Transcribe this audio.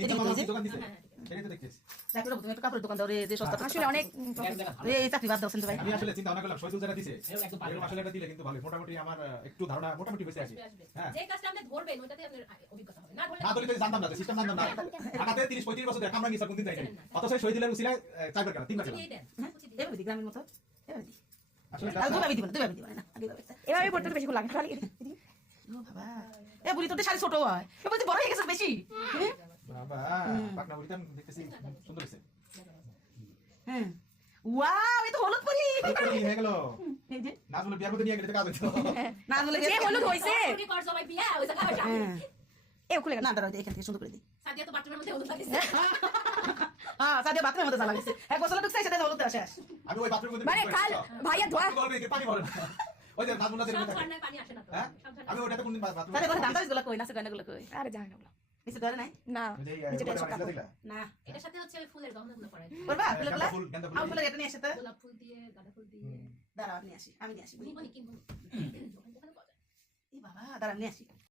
এই দোকান দিছে এটাই তো দেখতেছি। দেখো তুমি একটা কাপড়ের দোকান দাও রে, যে সস্তা আসলে অনেক এই চাকরি বাদ দাও কিন্তু ভাই। আমি আসলে চিন্তা ভাবনা করলাম শহীদুল যারা দিছে এরকম আসলে এটা দিলে কিন্তু ভালো, মোটামুটি আমার একটু ধারণা মোটামুটি হয়েছে আছে। হ্যাঁ, যে কাজটা আপনি ধরবেন ওইটাতে আপনার অভিজ্ঞতা হবে, না ধরলে না ধরলে তো জানতাম না, সিস্টেম জানতাম না। ঢাকাতে 30-35 বছর ধরে কামরা গিয়েছে কোনদিন যাই নাই, অথচ শহীদুলের উসিলায় 4 বার কেন 3 বার কেন। দিয়ে দেন এভাবে দি গ্রামের মতো এভাবে দি। আসলে আর দুভাবে দিব না, দুভাবে দিব না, আগে ভাবে। এভাবে পড়তে তো বেশিক্ষণ লাগে না, খালি ও বাবা, এ বুড়ি তোর শাড়ি ছোট হয়, এ বুড়ি বড় হয়ে গেছে বেশি। বাবা পাকনা বলিতে আমি দেখতেছি সুন্দর হয়েছে। হ্যাঁ, ওয়াও, এই তো হলুদ পরি। এই হয়ে গেল এই যে নাজমুল বিয়ার মধ্যে নিয়ে গেলে তো কাজ হইতো। না বলে যে হলুদ হইছে কি কর সবাই বিয়া ওই জায়গা বসে হ্যাঁ, এ খুলে গেল না দাঁড়াও, এখান থেকে সুন্দর করে দিই। সাদিয়া তো বাথরুমের মধ্যে হলুদ লাগিছে হ্যাঁ, সাদিয়া বাথরুমের মধ্যে জ্বালা গেছে, এক বছর ঢুকছে সেটা হলুদ দেওয়া শেষ। আমি ওই বাথরুমের মধ্যে মানে কাল ভাইয়া ধোয়া পানি পড়ে না, ওই যে নাজমুল নাজের সব মধ্যে। ঝর্ণায় পানি আসে না তো হ্যাঁ, সব ঝর্ণায় আমি ওটাতে কোনদিন বাথরুম সাদিয়া বলে দান্তাস গুলো কই, নাচে গানা গুলো কই, আরে জানি না ওগুলো। কিছু ধরে নাই না যে নিচেটা এসব কাপড়। দিলা না। এটার সাথে হচ্ছে ওই ফুলের গহনাগুলো পরায়, করবা ফুলগুলা, গেন্দা ফুল আম ফুলের এটা নিয়ে আসে তো। গোলাপ ফুল দিয়ে গাঁদা ফুল দিয়ে দাঁড়াও, আমি নিয়ে আসি, আমি নিয়ে আসি। কিনবো নি কিনবো ওখান থেকে পাওয়া যায়। এই বাবা, দাঁড়াও নিয়ে আসি।